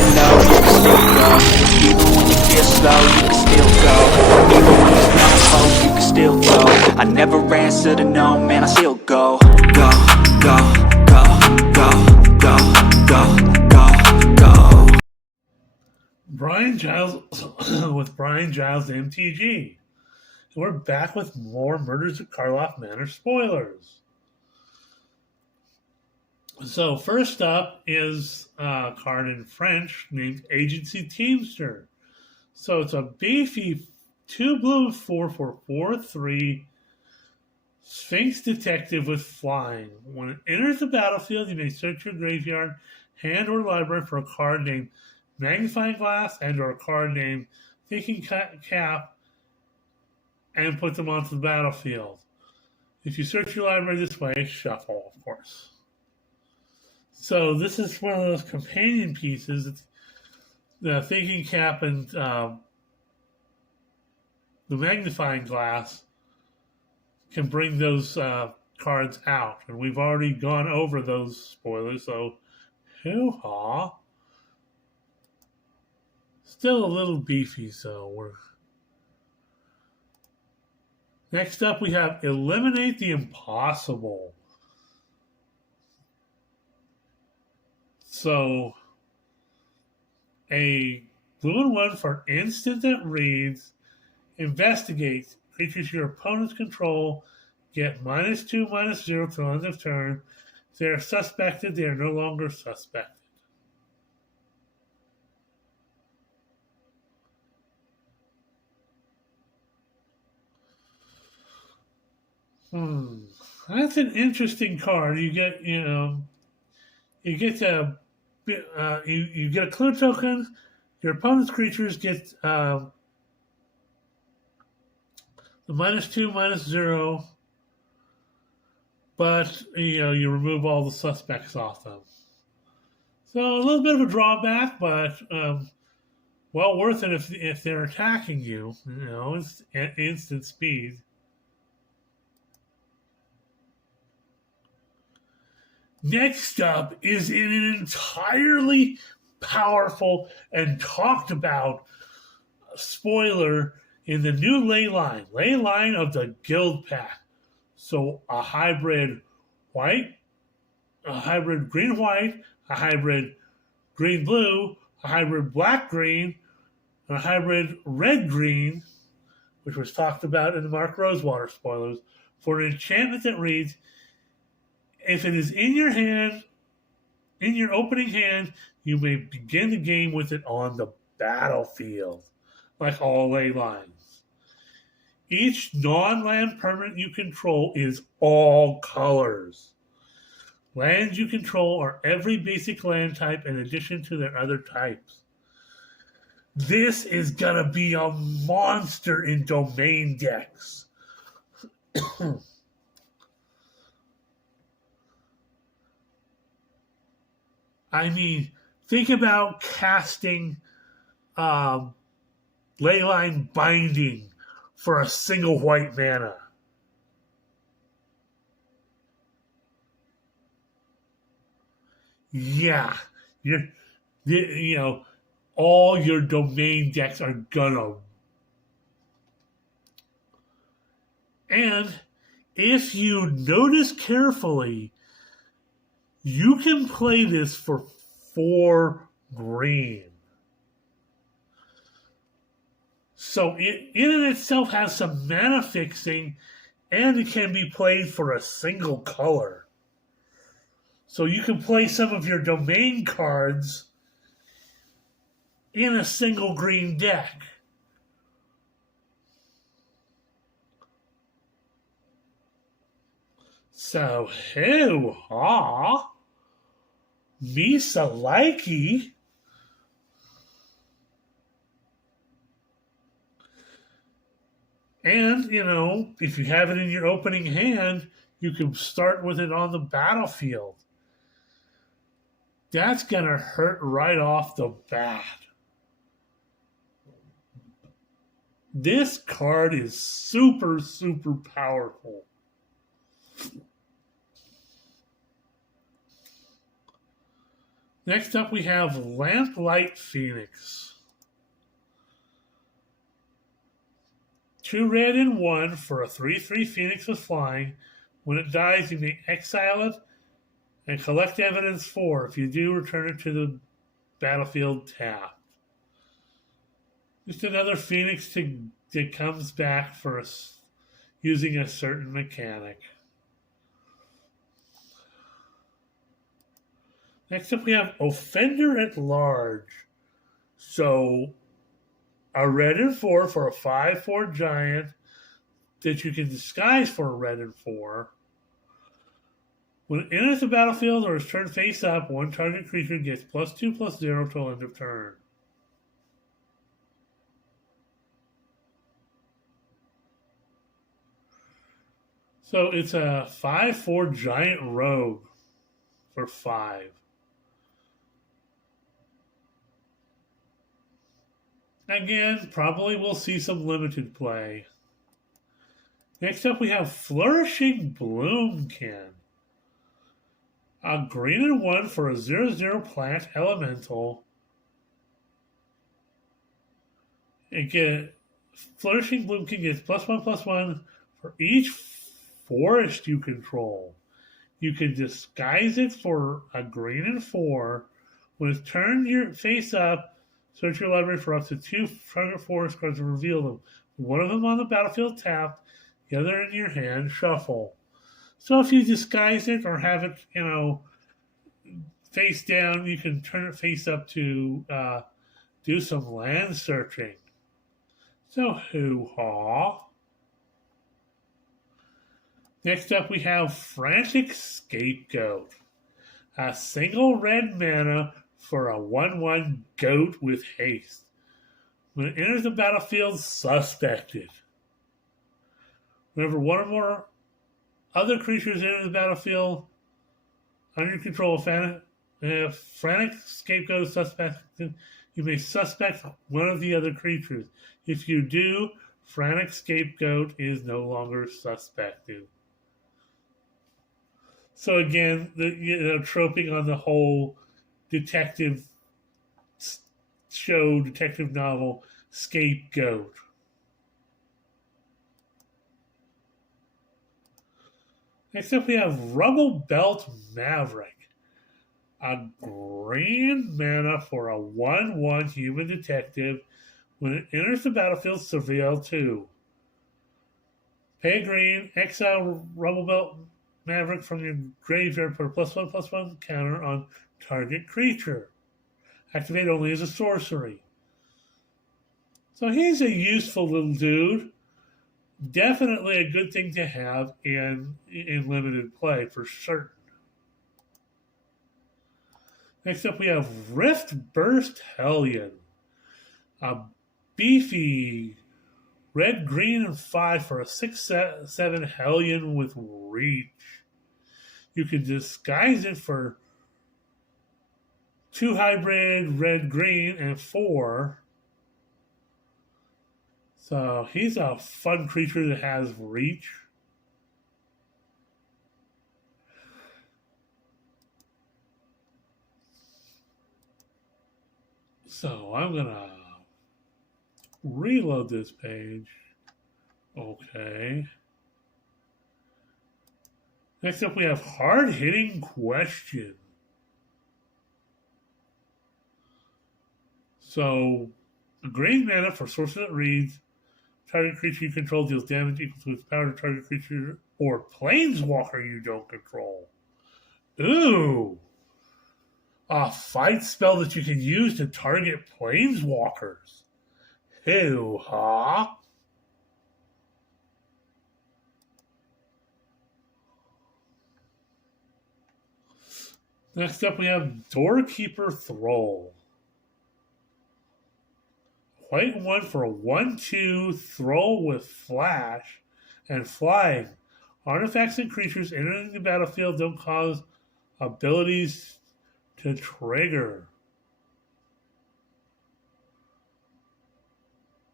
get low, you can still go. Even when you feel slow, you can still go. Even when there's no hope, you can still go. I never answer to no, man, I still go. Go, go, go, go, go, go, go, go. Brian Giles with Brian Giles MTG. We're back with more Murders at Karlov Manor spoilers. So first up is a card in French named Agency Teamster. So it's a beefy 2 blue 4/4/4/3 Sphinx Detective with flying. When it enters the battlefield, you may search your graveyard, hand, or library for a card named Magnifying Glass and or a card named Thinking Cap and put them onto the battlefield. If you search your library this way, shuffle, of course. So this is one of those companion pieces. The Thinking Cap and the Magnifying Glass can bring those cards out. And we've already gone over those spoilers, so hoo-ha. Still a little beefy, so we're... Next up, we have Eliminate the Impossible. So, a blue and 1 for an instant that reads, investigate. Creatures your opponents control get -2/-0 till end of turn. If they are suspected, they are no longer suspected. That's an interesting card. You get, you get to, you get a clue token. Your opponent's creatures get the -2/-0, but you remove all the suspects off them. So a little bit of a drawback, but well worth it if they're attacking you. It's at instant speed. Next up is in an entirely powerful and talked about spoiler in the new ley line of the Guild Pack. So a hybrid white, a hybrid green-white, a hybrid green-blue, a hybrid black-green, and a hybrid red-green, which was talked about in the Mark Rosewater spoilers, for an enchantment that reads, if it is in your hand, in your opening hand, you may begin the game with it on the battlefield, like all ley lines. Each non-land permanent you control is all colors. Lands you control are every basic land type in addition to their other types. This is gonna be a monster in domain decks. I mean, think about casting Leyline Binding for a single white mana. Yeah, all your domain decks are gonna. And if you notice carefully, you can play this for 4 green. So it in and itself has some mana fixing, and it can be played for a single color. So you can play some of your domain cards in a single green deck. So, hoo-ha, Misa likey. And, if you have it in your opening hand, you can start with it on the battlefield. That's going to hurt right off the bat. This card is super, super powerful. Next up, we have Lamplight Phoenix. 2 red and 1 for a 3/3 Phoenix with flying. When it dies, you may exile it and collect evidence 4. If you do, return it to the battlefield tapped. Just another Phoenix that comes back for using a certain mechanic. Next up, we have Offender at Large. So, a red and 4 for a 5/4 giant that you can disguise for a red and 4. When it enters the battlefield or is turned face up, one target creature gets +2/+0 till end of turn. So it's a 5/4 giant rogue for 5. Again, probably we'll see some limited play. Next up, we have Flourishing Bloomkin. A green and 1 for a 0/0 plant elemental. Flourishing Bloomkin gets +1/+1 for each forest you control. You can disguise it for a green and 4. When it's turned your face up, search your library for up to 2 target forest cards and reveal them. One of them on the battlefield tapped, the other in your hand, shuffle. So if you disguise it or have it, face down, you can turn it face up to do some land searching. So hoo-ha. Next up, we have Frantic Scapegoat. A single red mana for a 1/1 goat with haste. When it enters the battlefield, suspected. Whenever one or more other creatures enter the battlefield under your control, if Frantic Scapegoat is suspected, you may suspect one of the other creatures. If you do, Frantic Scapegoat is no longer suspected. So again, troping on the whole detective show, detective novel, Scapegoat. Next up, we have Rubble Belt Maverick. A green mana for a 1/1 human detective. When it enters the battlefield, surveil 2. Pay a green, exile Rubble Belt Maverick from your graveyard, put a +1/+1 counter on target creature. Activate only as a sorcery. So he's a useful little dude. Definitely a good thing to have in limited play for certain. Next up, we have Rift Burst Hellion. A beefy red, green, and 5 for a 6/7 Hellion with reach. You can disguise it for 2 hybrid, red, green, and 4. So he's a fun creature that has reach. So I'm going to reload this page. Okay. Next up, we have Hard-Hitting Question. So, a green mana for sorcerer that reads, target creature you control deals damage equal to its power to target creature or planeswalker you don't control. Ooh! A fight spell that you can use to target planeswalkers. Hoo-ha! Next up, we have Doorkeeper Thrall. White 1 for a 1/2 Thrall with flash and flying. Artifacts and creatures entering the battlefield don't cause abilities to trigger.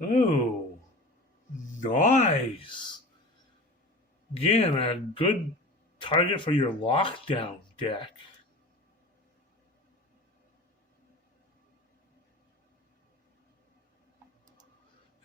Oh, nice. Again, a good target for your lockdown deck.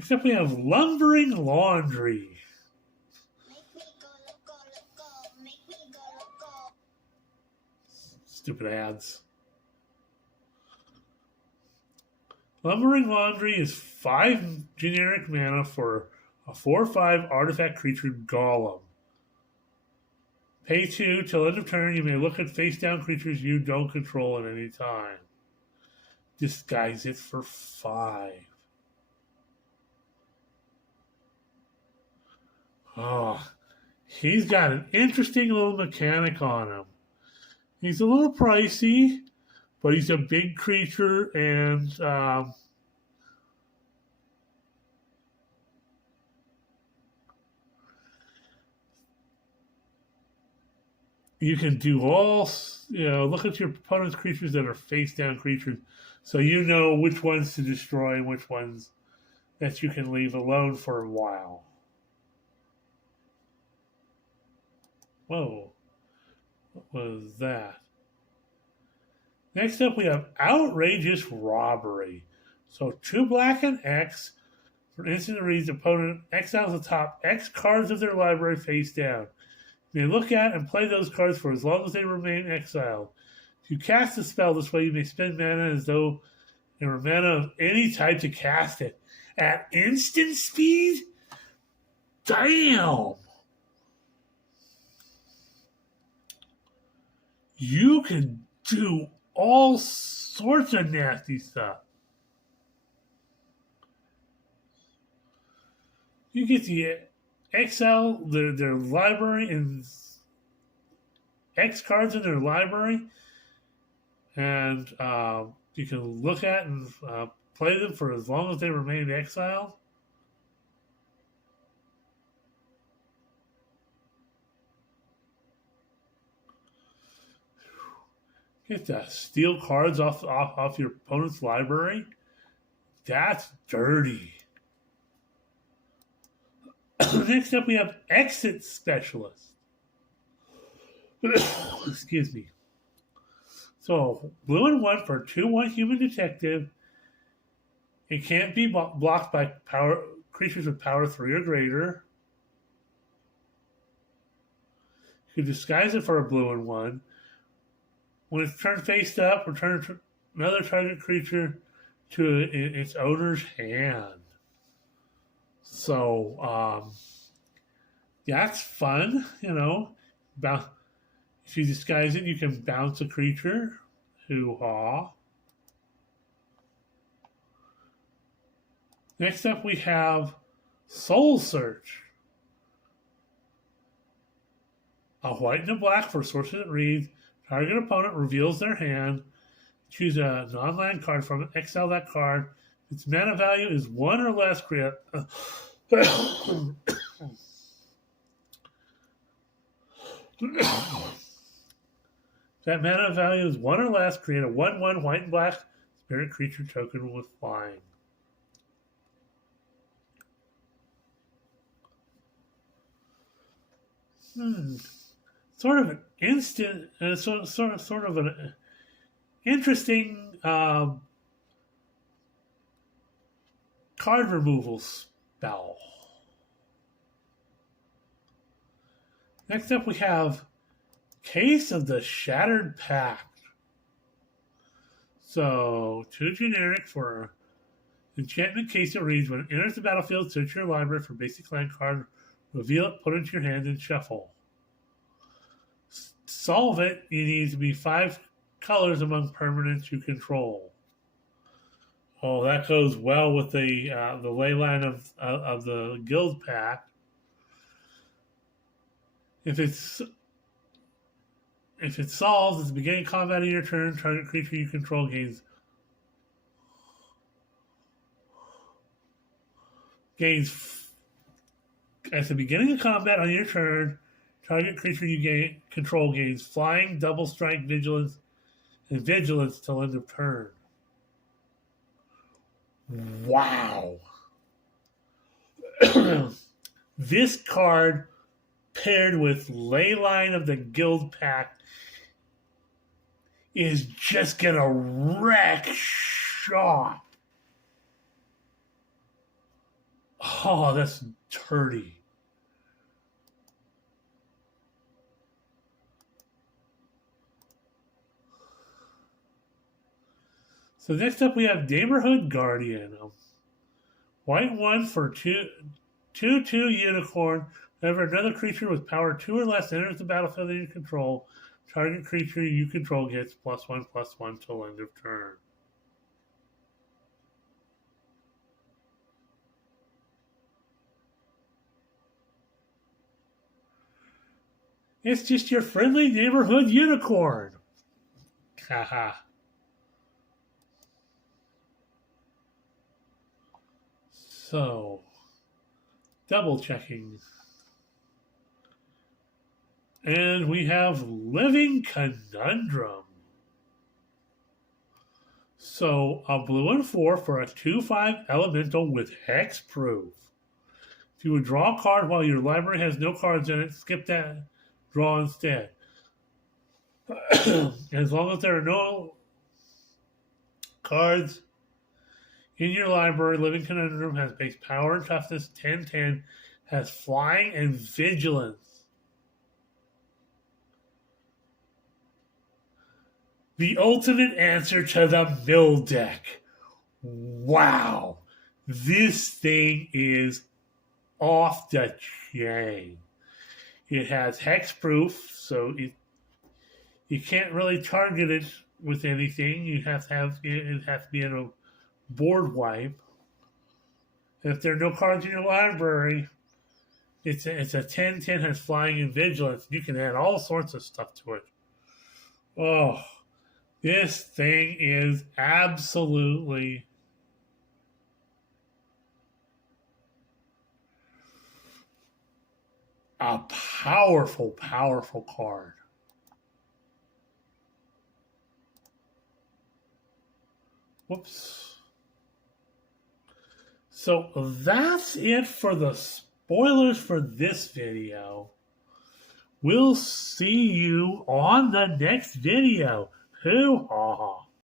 Next up, we have Lumbering Laundry. Stupid ads. Lumbering Laundry is 5 generic mana for a 4/5 artifact creature golem. Pay 2 till end of turn. You may look at face down creatures you don't control at any time. Disguise it for 5. Oh, he's got an interesting little mechanic on him. He's a little pricey, but he's a big creature, and you can do all, look at your opponent's creatures that are face down creatures, so you know which ones to destroy and which ones that you can leave alone for a while. Whoa. What was that? Next up, we have Outrageous Robbery. So 2 black and X. For instant reads, opponent exiles the top X cards of their library face down. You may look at and play those cards for as long as they remain exiled. If you cast a spell this way, you may spend mana as though there were mana of any type to cast it. At instant speed? Damn! You can do all sorts of nasty stuff. You get to exile their library and X cards in their library, and you can look at and play them for as long as they remain exiled. Get to steal cards off your opponent's library. That's dirty. Next up, we have Exit Specialist. Excuse me. So, blue and 1 for 2/1 human detective. It can't be blocked by creatures with power 3 or greater. You can disguise it for a blue and 1. When it's turned face up, return another target creature to its owner's hand. So, that's fun, If you disguise it, you can bounce a creature. Hoo-ha. Next up, we have Soul Search. A white and a black for sources that reads, target opponent reveals their hand. Choose a non-land card from it. Exile that card. Its mana value is 1 or less. Create. That mana value is 1 or less. Create a 1/1 white and black spirit creature token with flying. Sort of an instant, sort of an interesting card removal spell. Next up, we have Case of the Shattered Pact. So, 2 generic for enchantment case that reads, when it enters the battlefield, search your library for basic land card, reveal it, put it into your hand, and shuffle. Solve it, you need to be 5 colors among permanents you control. Oh, that goes well with the ley line of the Guild Pact. If it solves, at the beginning of combat of your turn, target creature you control gains at the beginning of combat on your turn, target creature you control gains flying, double strike, vigilance, and vigilance till end of turn. Wow. This card paired with Leyline of the Guild Pact is just gonna wreck shop. Oh, that's dirty. So next up we have Neighborhood Guardian. White 1 for 2/2 unicorn. Whenever another creature with power 2 or less enters the battlefield that you control, target creature you control gets +1/+1 till end of turn. It's just your friendly neighborhood unicorn. Haha. So, double checking. And we have Living Conundrum. So, a blue and 4 for a 2/5 elemental with hexproof. If you would draw a card while your library has no cards in it, skip that draw instead. As long as there are no cards in your library, Living Conundrum has base power and toughness 10/10, has flying and vigilance. The ultimate answer to the mill deck. Wow. This thing is off the chain. It has hexproof, so you can't really target it with anything. You have to have it has to be in a board wipe. If there are no cards in your library, it's a 10/10, has flying and vigilance. You can add all sorts of stuff to it. Oh, this thing is absolutely a powerful, powerful card. Whoops. So that's it for the spoilers for this video. We'll see you on the next video. Hoo-ha.